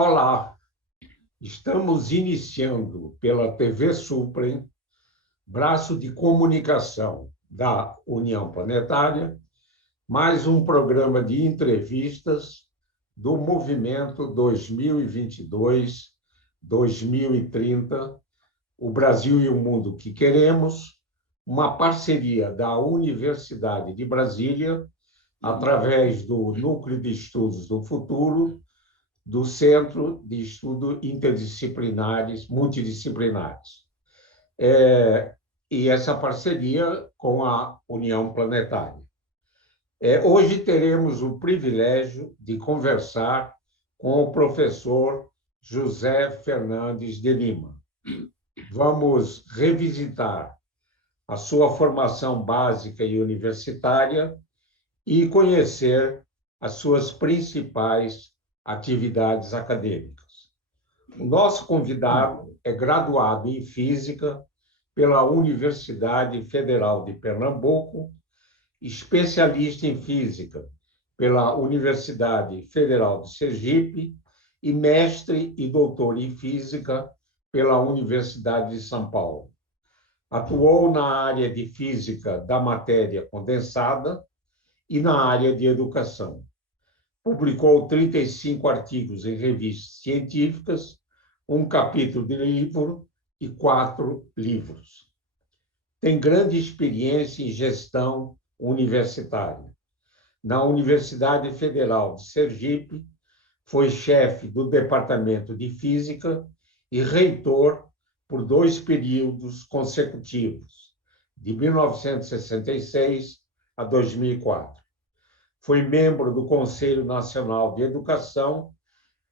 Olá, estamos iniciando pela TV Suprem, braço de comunicação da União Planetária, mais um programa de entrevistas do Movimento 2022-2030, o Brasil e o Mundo que Queremos, uma parceria da Universidade de Brasília, através do Núcleo de Estudos do Futuro, do Centro de Estudos Interdisciplinares, Multidisciplinares. E essa parceria com a União Planetária. Hoje teremos o privilégio de conversar com o professor José Fernandes de Lima. Vamos revisitar a sua formação básica e universitária e conhecer as suas principais atividades acadêmicas. O nosso convidado é graduado em Física pela Universidade Federal de Pernambuco, especialista em Física pela Universidade Federal de Sergipe e mestre e doutor em Física pela Universidade de São Paulo. Atuou na área de Física da matéria condensada e na área de Educação. Publicou 35 artigos em revistas científicas, um capítulo de livro e 4 livros. Tem grande experiência em gestão universitária. Na Universidade Federal de Sergipe, foi chefe do Departamento de Física e reitor por 2 períodos consecutivos, de 1966 a 2004. Foi membro do Conselho Nacional de Educação,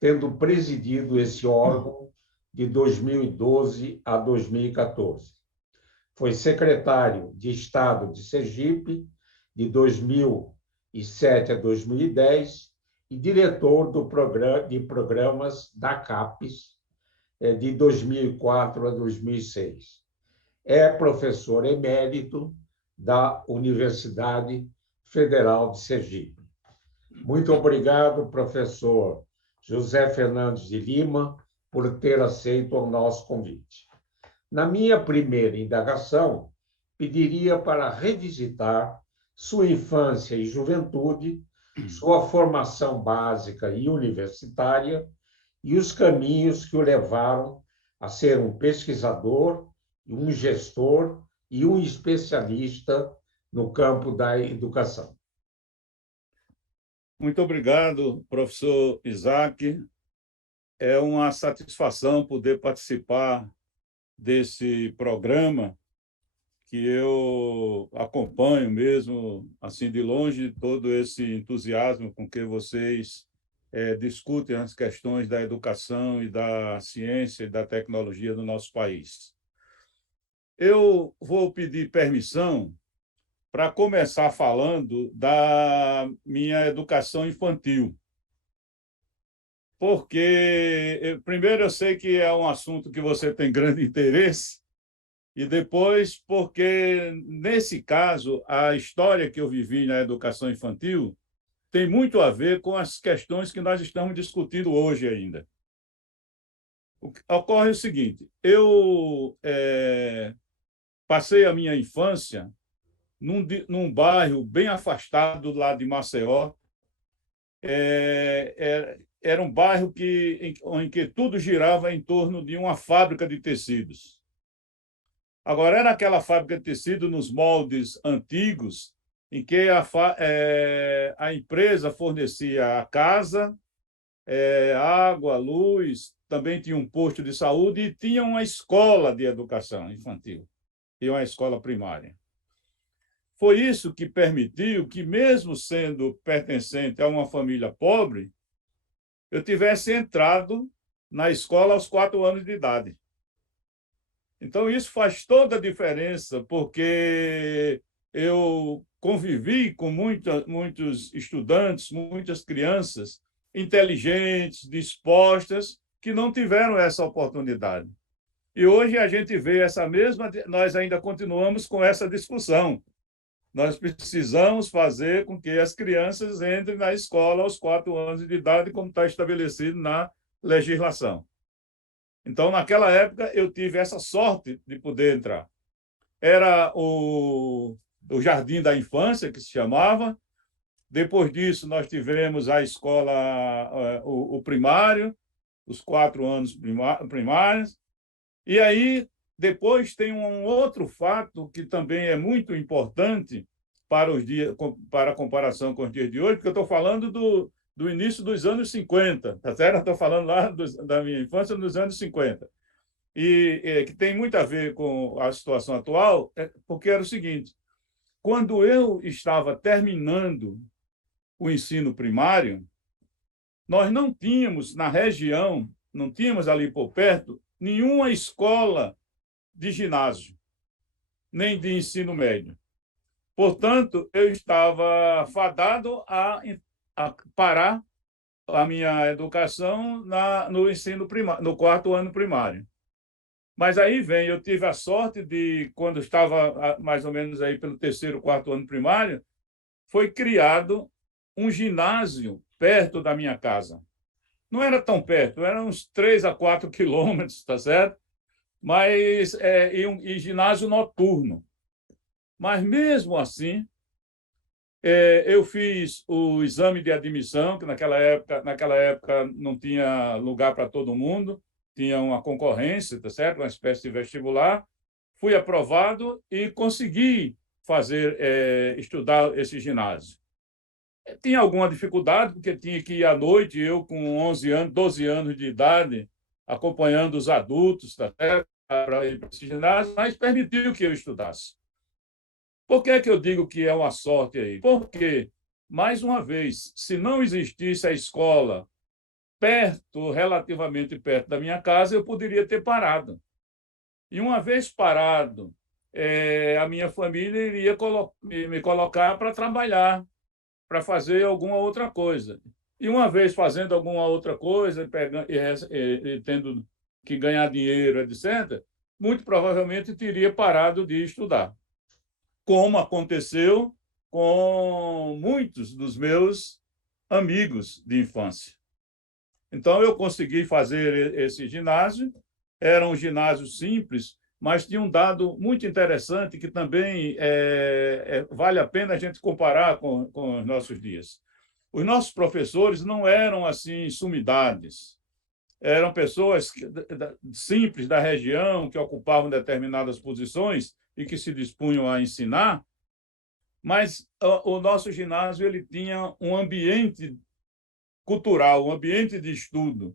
tendo presidido esse órgão de 2012 a 2014. Foi secretário de Estado de Sergipe, de 2007 a 2010, e diretor de programas da CAPES, de 2004 a 2006. É professor emérito da Universidade Federal de Sergipe. Muito obrigado, professor José Fernandes de Lima, por ter aceito o nosso convite. Na minha primeira indagação, pediria para revisitar sua infância e juventude, sua formação básica e universitária e os caminhos que o levaram a ser um pesquisador, um gestor e um especialista no campo da educação. Muito obrigado, professor Isaac. É uma satisfação poder participar desse programa que eu acompanho mesmo, assim, de longe, todo esse entusiasmo com que vocês discutem as questões da educação e da ciência e da tecnologia do nosso país. Eu vou pedir permissão para começar falando da minha educação infantil. Porque, primeiro, eu sei que é um assunto que você tem grande interesse, e depois, porque, nesse caso, a história que eu vivi na educação infantil tem muito a ver com as questões que nós estamos discutindo hoje ainda. Ocorre o seguinte, eu passei a minha infância num bairro bem afastado lá de Maceió. Era um bairro em que tudo girava em torno de uma fábrica de tecidos. Agora, era aquela fábrica de tecido nos moldes antigos, em que a empresa fornecia a casa, água, luz, também tinha um posto de saúde e tinha uma escola de educação infantil e uma escola primária. Foi isso que permitiu que, mesmo sendo pertencente a uma família pobre, eu tivesse entrado na escola aos 4 anos de idade. Então, isso faz toda a diferença, porque eu convivi com muitos estudantes, muitas crianças inteligentes, dispostas, que não tiveram essa oportunidade. E hoje a gente vê nós ainda continuamos com essa discussão. Nós precisamos fazer com que as crianças entrem na escola aos 4 anos de idade, como está estabelecido na legislação. Então, naquela época, eu tive essa sorte de poder entrar. Era o Jardim da Infância, que se chamava. Depois disso, nós tivemos a escola, o primário, os 4 anos primários. E aí, depois tem um outro fato que também é muito importante para os dias, para a comparação com os dias de hoje, porque eu estou falando do início dos anos 50, tá certo? Estou falando lá da minha infância nos anos 50. E que tem muito a ver com a situação atual, porque era o seguinte: quando eu estava terminando o ensino primário, nós não tínhamos na região, não tínhamos ali por perto, nenhuma escola de ginásio, nem de ensino médio. Portanto, eu estava fadado a parar a minha educação no ensino primário, no 4º ano primário. Mas aí vem, eu tive a sorte de, quando estava mais ou menos aí pelo 3º, 4º ano primário, foi criado um ginásio perto da minha casa. Não era tão perto, era uns 3 a 4 quilômetros, tá certo? Mas e ginásio noturno. Mas mesmo assim, eu fiz o exame de admissão, que naquela época não tinha lugar para todo mundo, tinha uma concorrência, tá certo? Uma espécie de vestibular. Fui aprovado e consegui estudar esse ginásio. Tinha alguma dificuldade, porque tinha que ir à noite, eu com 11 anos, 12 anos de idade, acompanhando os adultos, tá certo? Para ir para esse ginásio, mas permitiu que eu estudasse. Por que é que eu digo que é uma sorte aí? Porque, mais uma vez, se não existisse a escola relativamente perto da minha casa, eu poderia ter parado. E uma vez parado, a minha família iria me colocar para trabalhar, para fazer alguma outra coisa. E uma vez fazendo alguma outra coisa, tendo que ganhar dinheiro, etc., muito provavelmente teria parado de estudar, como aconteceu com muitos dos meus amigos de infância. Então, eu consegui fazer esse ginásio. Era um ginásio simples, mas tinha um dado muito interessante que também vale a pena a gente comparar com os nossos dias. Os nossos professores não eram assim sumidades, eram pessoas simples da região que ocupavam determinadas posições e que se dispunham a ensinar, mas o nosso ginásio ele tinha um ambiente cultural, um ambiente de estudo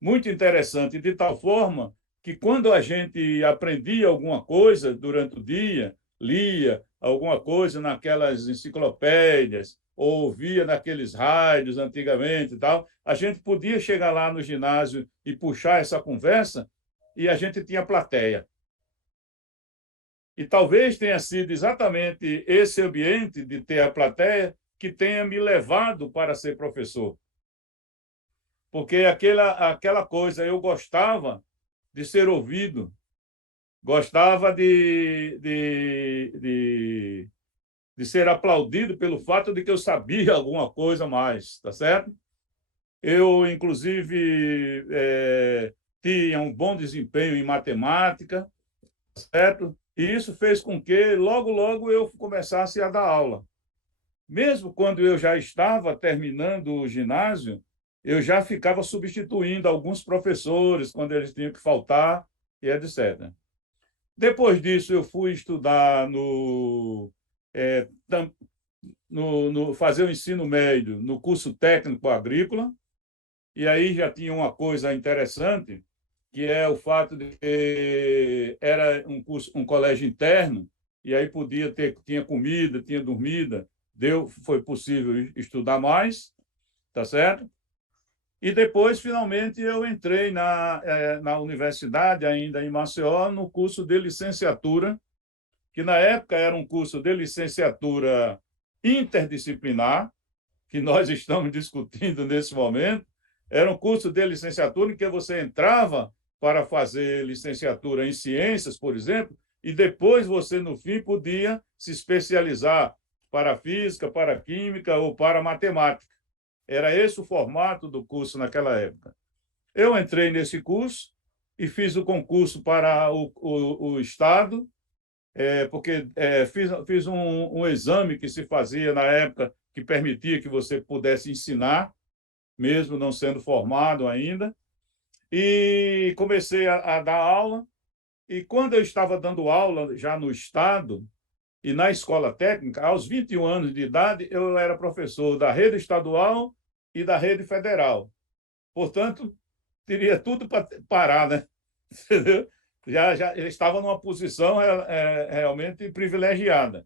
muito interessante, de tal forma que, quando a gente aprendia alguma coisa durante o dia, lia alguma coisa naquelas enciclopédias, ou ouvia naqueles rádios antigamente e tal, a gente podia chegar lá no ginásio e puxar essa conversa, e a gente tinha plateia. E talvez tenha sido exatamente esse ambiente de ter a plateia que tenha me levado para ser professor. Porque aquela coisa, eu gostava de ser ouvido, gostava de ser aplaudido pelo fato de que eu sabia alguma coisa mais, tá certo? Eu, inclusive, tinha um bom desempenho em matemática, certo? E isso fez com que, logo, logo, eu começasse a dar aula. Mesmo quando eu já estava terminando o ginásio, eu já ficava substituindo alguns professores quando eles tinham que faltar, e etc. Depois disso, eu fui estudar fazer o ensino médio no curso técnico agrícola, e aí já tinha uma coisa interessante, que é o fato de que era um colégio interno, e aí tinha comida, tinha dormida, foi possível estudar mais, tá certo? E depois, finalmente, eu entrei na universidade, ainda em Maceió, no curso de licenciatura, que na época era um curso de licenciatura interdisciplinar, que nós estamos discutindo nesse momento. Era um curso de licenciatura em que você entrava para fazer licenciatura em ciências, por exemplo, e depois você, no fim, podia se especializar para física, para química ou para matemática. Era esse o formato do curso naquela época. Eu entrei nesse curso e fiz o concurso para o Estado, porque fiz um exame que se fazia na época que permitia que você pudesse ensinar, mesmo não sendo formado ainda, e comecei a dar aula. E quando eu estava dando aula já no Estado e na escola técnica, aos 21 anos de idade, eu era professor da rede estadual e da rede federal. Portanto, teria tudo para parar, né? Entendeu? Já estava numa posição realmente privilegiada.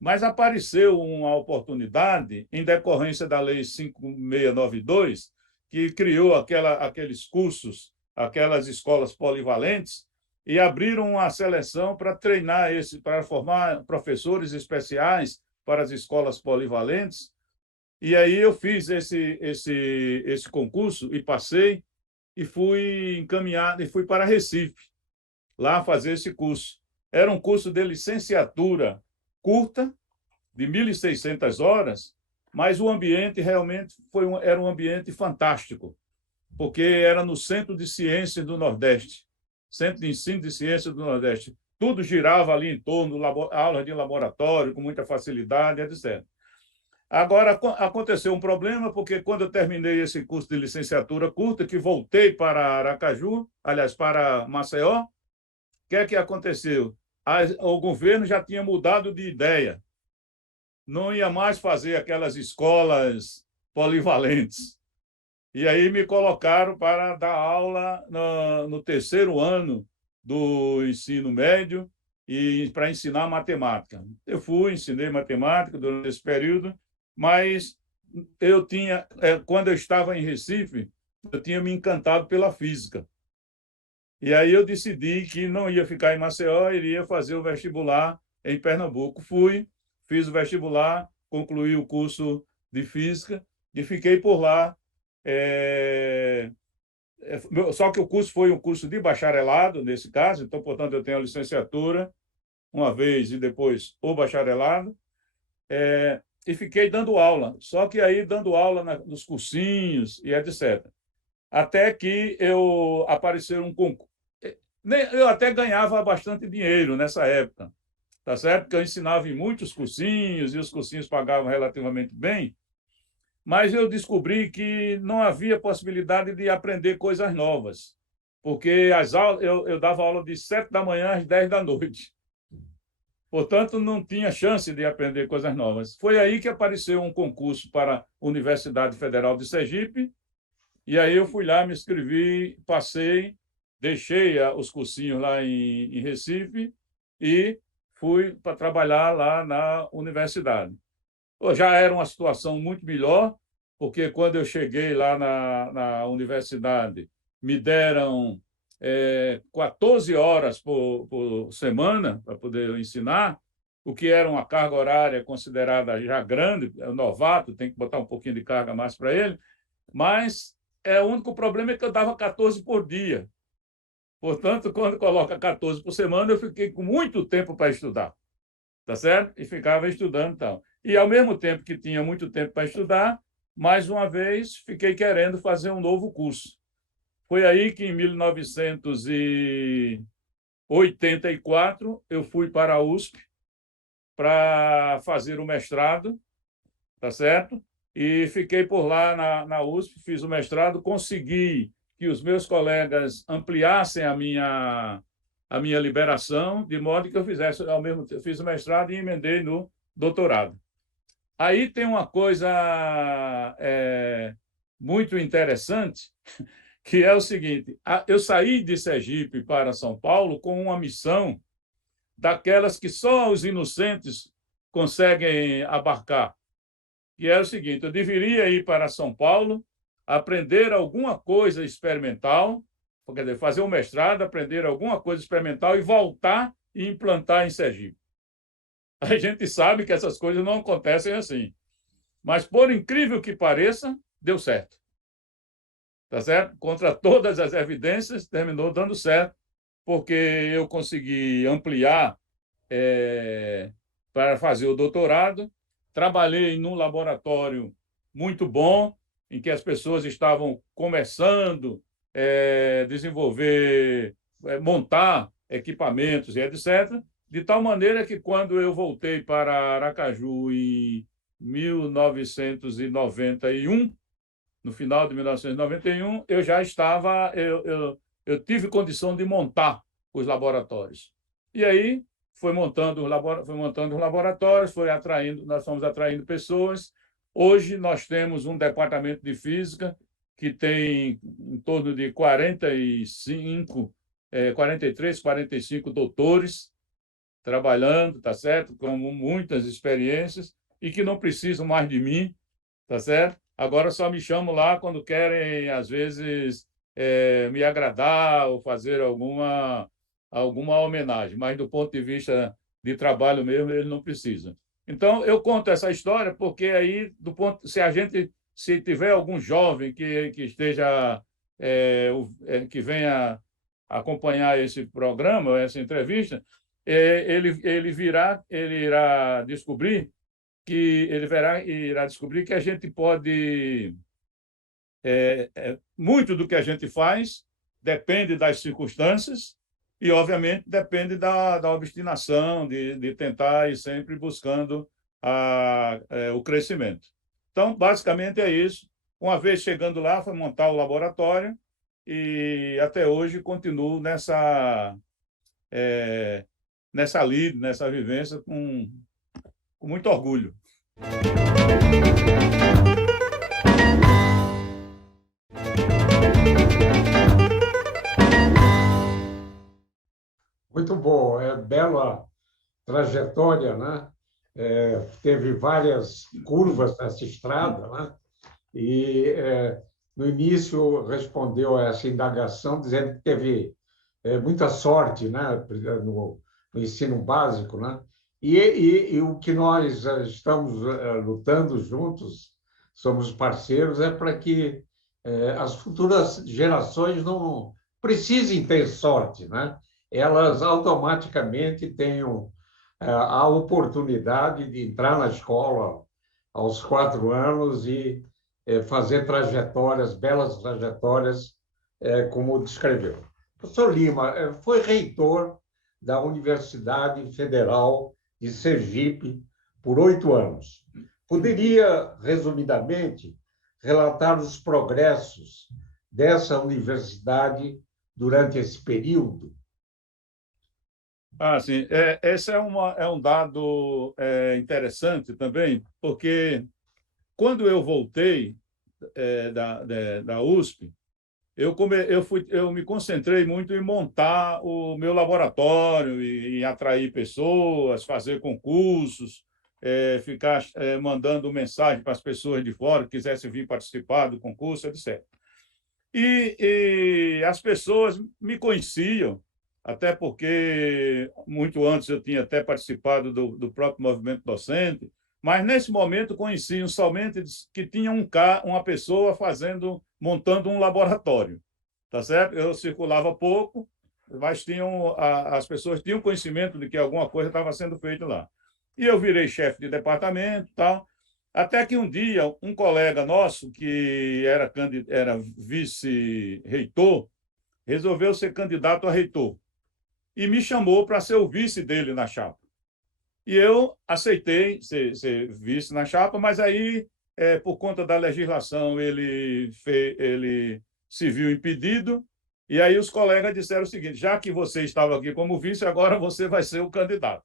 Mas apareceu uma oportunidade, em decorrência da Lei 5692, que criou aqueles cursos, aquelas escolas polivalentes, e abriram uma seleção para treinar para formar professores especiais para as escolas polivalentes. E aí eu fiz esse concurso e passei, e fui encaminhado e fui para Recife, lá fazer esse curso. Era um curso de licenciatura curta, de 1.600 horas, mas o ambiente realmente era um ambiente fantástico, porque era no Centro de Ciências do Nordeste, Centro de Ensino de Ciências do Nordeste. Tudo girava ali em torno, aulas de laboratório, com muita facilidade, etc. Agora, aconteceu um problema, porque quando eu terminei esse curso de licenciatura curta, que voltei para Aracaju, aliás, para Maceió, o que é que aconteceu? O governo já tinha mudado de ideia. Não ia mais fazer aquelas escolas polivalentes. E aí me colocaram para dar aula no terceiro ano do ensino médio e para ensinar matemática. Eu ensinei matemática durante esse período, mas quando eu estava em Recife, eu tinha me encantado pela física. E aí eu decidi que não ia ficar em Maceió, iria fazer o vestibular em Pernambuco. Fiz o vestibular, concluí o curso de física e fiquei por lá. Só que o curso foi um curso de bacharelado, nesse caso, então, portanto, eu tenho a licenciatura uma vez e depois o bacharelado, e fiquei dando aula. Só que aí dando aula nos cursinhos e etc. Até que apareceu um concurso. Eu até ganhava bastante dinheiro nessa época, tá certo? Porque eu ensinava em muitos cursinhos e os cursinhos pagavam relativamente bem, mas eu descobri que não havia possibilidade de aprender coisas novas, porque eu dava aula de 7 da manhã às 10 da noite. Portanto, não tinha chance de aprender coisas novas. Foi aí que apareceu um concurso para a Universidade Federal de Sergipe, e aí eu fui lá, me inscrevi, passei, deixei os cursinhos lá em Recife e fui para trabalhar lá na universidade. Já era uma situação muito melhor, porque quando eu cheguei lá na universidade, me deram 14 horas por semana para poder ensinar, o que era uma carga horária considerada já grande, novato, tem que botar um pouquinho de carga mais para ele, mas o único problema é que eu dava 14 por dia. Portanto, quando coloca 14 por semana, eu fiquei com muito tempo para estudar, tá certo? E ficava estudando e tal. E, ao mesmo tempo que tinha muito tempo para estudar, mais uma vez, fiquei querendo fazer um novo curso. Foi aí que, em 1984, eu fui para a USP para fazer o mestrado, tá certo? E fiquei por lá na USP, fiz o mestrado, consegui que os meus colegas ampliassem a minha liberação, de modo que eu fiz o mestrado e emendei no doutorado. Aí tem uma coisa muito interessante, que é o seguinte: eu saí de Sergipe para São Paulo com uma missão daquelas que só os inocentes conseguem abarcar, que era o seguinte: eu deveria ir para São Paulo, aprender alguma coisa experimental, quer dizer, fazer um mestrado, aprender alguma coisa experimental e voltar e implantar em Sergipe. A gente sabe que essas coisas não acontecem assim, mas, por incrível que pareça, deu certo. Tá certo? Contra todas as evidências, terminou dando certo, porque eu consegui ampliar para fazer o doutorado. Trabalhei num laboratório muito bom, em que as pessoas estavam começando desenvolver, montar equipamentos e etc., de tal maneira que, quando eu voltei para Aracaju em 1991, no final de 1991, eu já estava, eu tive condição de montar os laboratórios. E aí foi montando os laboratórios, nós fomos atraindo pessoas. Hoje nós temos um departamento de física que tem em torno de 43, 45 doutores trabalhando, tá certo? Com muitas experiências e que não precisam mais de mim, tá certo? Agora só me chamam lá quando querem, às vezes, me agradar ou fazer alguma homenagem, mas do ponto de vista de trabalho mesmo, ele não precisa. Então, eu conto essa história porque aí, se tiver algum jovem que esteja, que venha acompanhar esse programa, essa entrevista, ele irá descobrir que a gente pode, muito do que a gente faz depende das circunstâncias e, obviamente, depende da obstinação de tentar ir sempre buscando o crescimento. Então, basicamente é isso. Uma vez chegando lá, foi montar o laboratório e até hoje continuo nessa lida, nessa vivência com muito orgulho. Muito bom, bela trajetória, né? Teve várias curvas nessa estrada, né? E no início respondeu a essa indagação dizendo que teve muita sorte, né? No ensino básico, né? E o que nós estamos lutando juntos, somos parceiros, é para que as futuras gerações não precisem ter sorte, né? Elas automaticamente tenham a oportunidade de entrar na escola aos 4 anos e fazer trajetórias, belas trajetórias, como descreveu. O professor Lima foi reitor da Universidade Federal de Sergipe por 8 anos. Poderia, resumidamente, relatar os progressos dessa universidade durante esse período? Sim. Esse é um dado interessante também, porque quando eu voltei da USP, eu me concentrei muito em montar o meu laboratório e atrair pessoas, fazer concursos, ficar mandando mensagem para as pessoas de fora que quisessem vir participar do concurso, etc. E as pessoas me conheciam, até porque muito antes eu tinha até participado do próprio movimento docente, mas nesse momento conheciam somente que tinha uma pessoa montando um laboratório, tá certo? Eu circulava pouco, mas as pessoas tinham conhecimento de que alguma coisa estava sendo feita lá. E eu virei chefe de departamento, tal. Até que um dia, um colega nosso, que era vice-reitor, resolveu ser candidato a reitor e me chamou para ser o vice dele na chapa. E eu aceitei ser vice na chapa, mas aí, por conta da legislação, ele se viu impedido, e aí os colegas disseram o seguinte: já que você estava aqui como vice, agora você vai ser o candidato.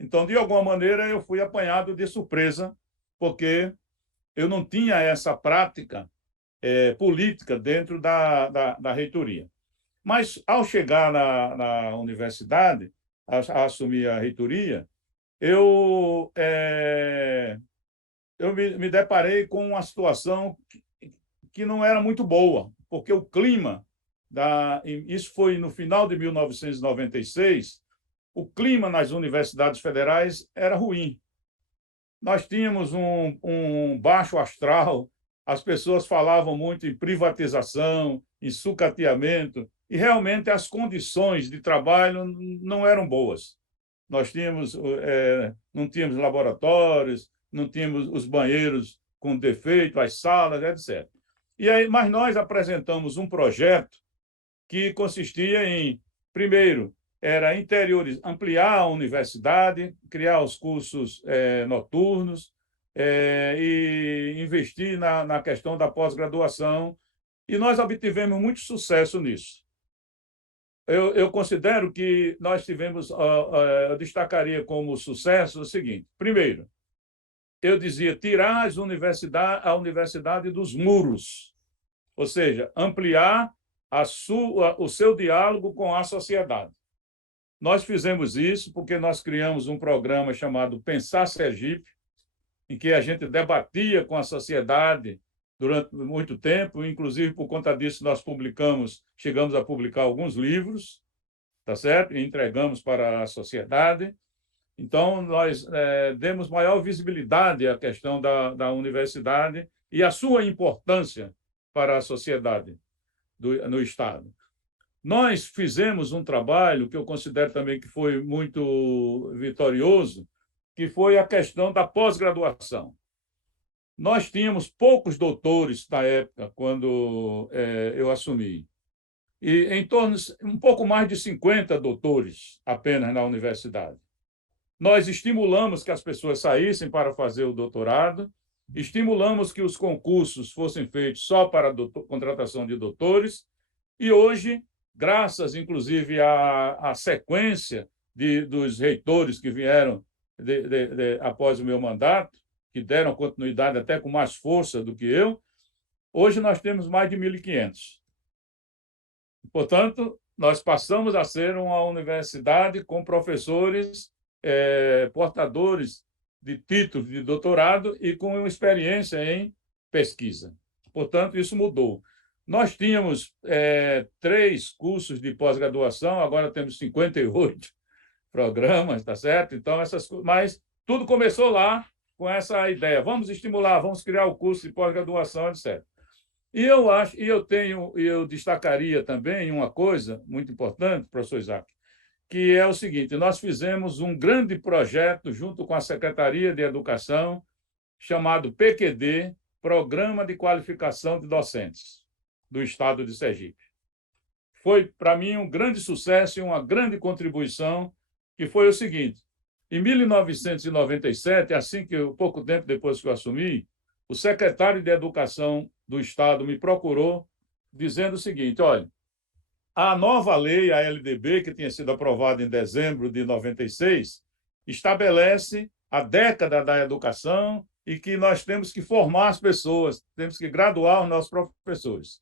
Então, de alguma maneira, eu fui apanhado de surpresa, porque eu não tinha essa prática política dentro da reitoria. Mas, ao chegar na universidade, a assumir a reitoria, eu me deparei com uma situação que não era muito boa, porque o clima, isso foi no final de 1996, o clima nas universidades federais era ruim. Nós tínhamos um baixo astral, as pessoas falavam muito em privatização, em sucateamento, e realmente as condições de trabalho não eram boas. Nós não tínhamos laboratórios, não tínhamos os banheiros com defeito, as salas, etc. E aí, mas nós apresentamos um projeto que consistia em, primeiro, era ampliar a universidade, criar os cursos noturnos e investir na questão da pós-graduação. E nós obtivemos muito sucesso nisso. Eu considero que nós tivemos, eu destacaria como sucesso o seguinte: primeiro, eu dizia tirar a universidade dos muros, ou seja, ampliar o seu diálogo com a sociedade. Nós fizemos isso porque nós criamos um programa chamado Pensar Sergipe, em que a gente debatia com a sociedade durante muito tempo, inclusive por conta disso nós chegamos a publicar alguns livros, tá certo? E entregamos para a sociedade. Então, nós demos maior visibilidade à questão da universidade e a sua importância para a sociedade no Estado. Nós fizemos um trabalho que eu considero também que foi muito vitorioso, que foi a questão da pós-graduação. Nós tínhamos poucos doutores na época, quando eu assumi, e em torno um pouco mais de 50 doutores apenas na universidade. Nós estimulamos que as pessoas saíssem para fazer o doutorado, estimulamos que os concursos fossem feitos só para contratação de doutores, e hoje, graças, inclusive, à sequência dos reitores que vieram após o meu mandato, que deram continuidade até com mais força do que eu, hoje nós temos mais de 1.500. Portanto, nós passamos a ser uma universidade com professores portadores de título de doutorado e com experiência em pesquisa. Portanto, isso mudou. Nós tínhamos 3 cursos de pós-graduação, agora temos 58 programas, tá certo? Então, mas tudo começou lá com essa ideia. Vamos estimular, vamos criar o curso de pós-graduação, etc. E eu destacaria também uma coisa muito importante, professor Isaac, que é o seguinte: nós fizemos um grande projeto junto com a Secretaria de Educação, chamado PQD, Programa de Qualificação de Docentes do Estado de Sergipe. Foi, para mim, um grande sucesso e uma grande contribuição, que foi o seguinte: em 1997, pouco tempo depois que eu assumi, o secretário de Educação do Estado me procurou dizendo o seguinte: olha, a nova lei, a LDB, que tinha sido aprovada em dezembro de 96, estabelece a década da educação e que nós temos que formar as pessoas, temos que graduar os nossos professores.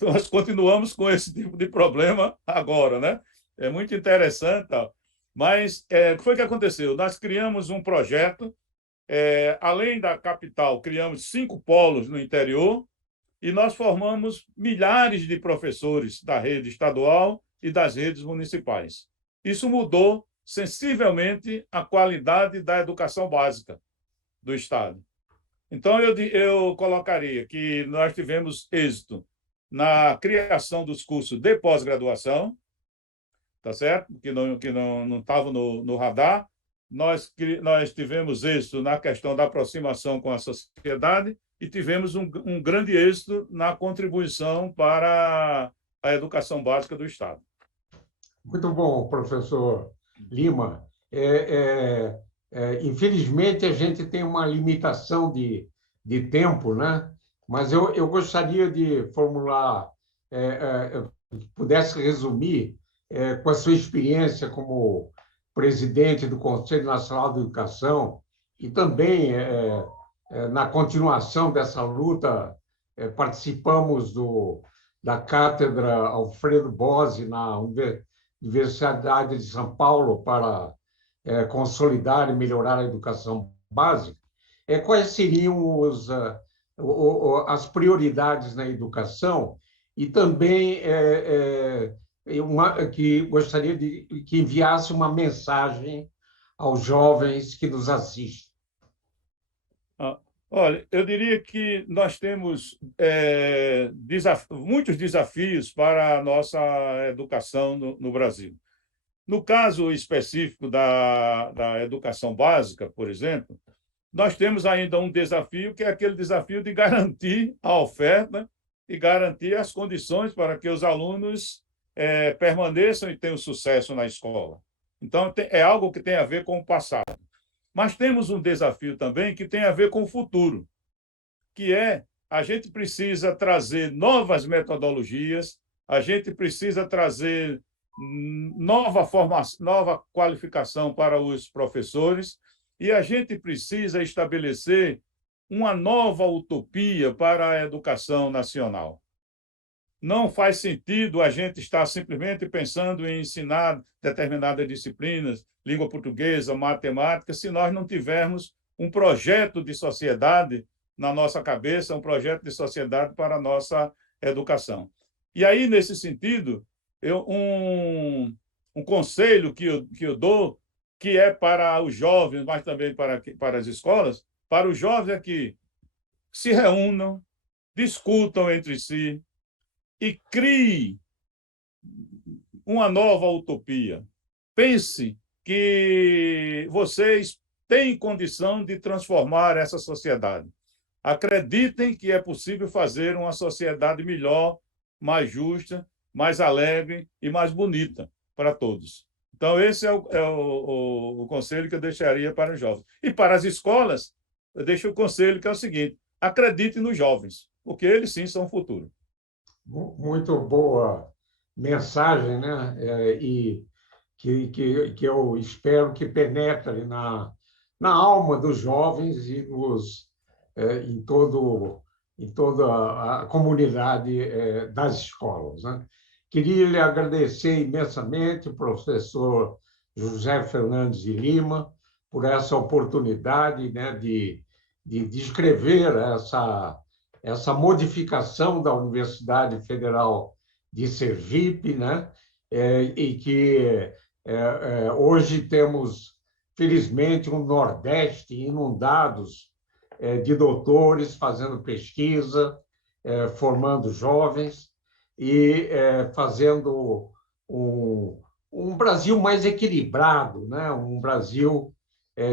Nós continuamos com esse tipo de problema agora, né? É muito interessante, tal. Mas o que foi que aconteceu? Nós criamos um projeto, além da capital, criamos 5 polos no interior, e nós formamos milhares de professores da rede estadual e das redes municipais. Isso mudou sensivelmente a qualidade da educação básica do Estado. Então, eu colocaria que nós tivemos êxito na criação dos cursos de pós-graduação, tá certo? Que não estavam no radar. Nós tivemos êxito na questão da aproximação com a sociedade e tivemos um grande êxito na contribuição para a educação básica do Estado. Muito bom, professor Lima. Infelizmente, a gente tem uma limitação de tempo, né? Mas eu gostaria de formular, pudesse resumir, com a sua experiência como presidente do Conselho Nacional de Educação e também na continuação dessa luta, participamos da Cátedra Alfredo Bozzi na Universidade de São Paulo para consolidar e melhorar a educação básica. Quais seriam as prioridades na educação? E também que gostaria que enviasse uma mensagem aos jovens que nos assistem. Olha, eu diria que nós temos muitos desafios para a nossa educação no Brasil. No caso específico da educação básica, por exemplo, nós temos ainda um desafio, que é aquele desafio de garantir a oferta e garantir as condições para que os alunos permaneçam e tenham sucesso na escola. Então, é algo que tem a ver com o passado. Mas temos um desafio também que tem a ver com o futuro, que é a gente precisa trazer novas metodologias, a gente precisa trazer nova formação, nova qualificação para os professores, e a gente precisa estabelecer uma nova utopia para a educação nacional. Não faz sentido a gente estar simplesmente pensando em ensinar determinadas disciplinas, língua portuguesa, matemática, se nós não tivermos um projeto de sociedade na nossa cabeça, um projeto de sociedade para a nossa educação. E aí, nesse sentido, um conselho que eu dou, que é para os jovens, mas também para as escolas, para os jovens é que se reúnam, discutam entre si e criem uma nova utopia. Pense que vocês têm condição de transformar essa sociedade. Acreditem que é possível fazer uma sociedade melhor, mais justa, mais alegre e mais bonita para todos. Então, esse é o conselho que eu deixaria para os jovens. E para as escolas, eu deixo o conselho que é o seguinte: acredite nos jovens, porque eles sim são o futuro. Muito boa mensagem, né? E que eu espero que penetre na alma dos jovens e em toda a comunidade das escolas, né? Queria lhe agradecer imensamente, professor José Fernandes de Lima, por essa oportunidade, né, de descrever essa modificação da Universidade Federal de Sergipe, né? E que hoje temos, felizmente, um Nordeste inundados de doutores fazendo pesquisa, formando jovens e fazendo um Brasil mais equilibrado, né? Um Brasil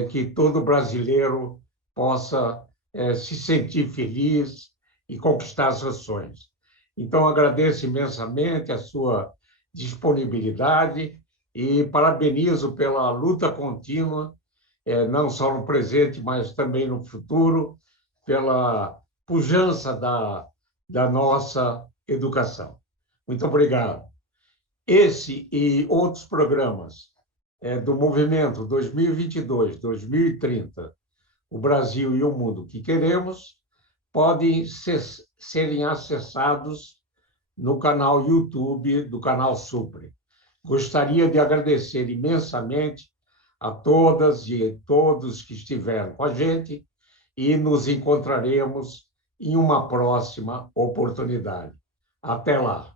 que todo brasileiro possa se sentir feliz e conquistar seus sonhos. Então, agradeço imensamente a sua disponibilidade e parabenizo pela luta contínua, não só no presente, mas também no futuro, pela pujança da nossa educação. Muito obrigado. Esse e outros programas do Movimento 2022-2030, o Brasil e o Mundo que Queremos, podem serem acessados no canal YouTube do canal Supre. Gostaria de agradecer imensamente a todas e todos que estiveram com a gente e nos encontraremos em uma próxima oportunidade. Até lá!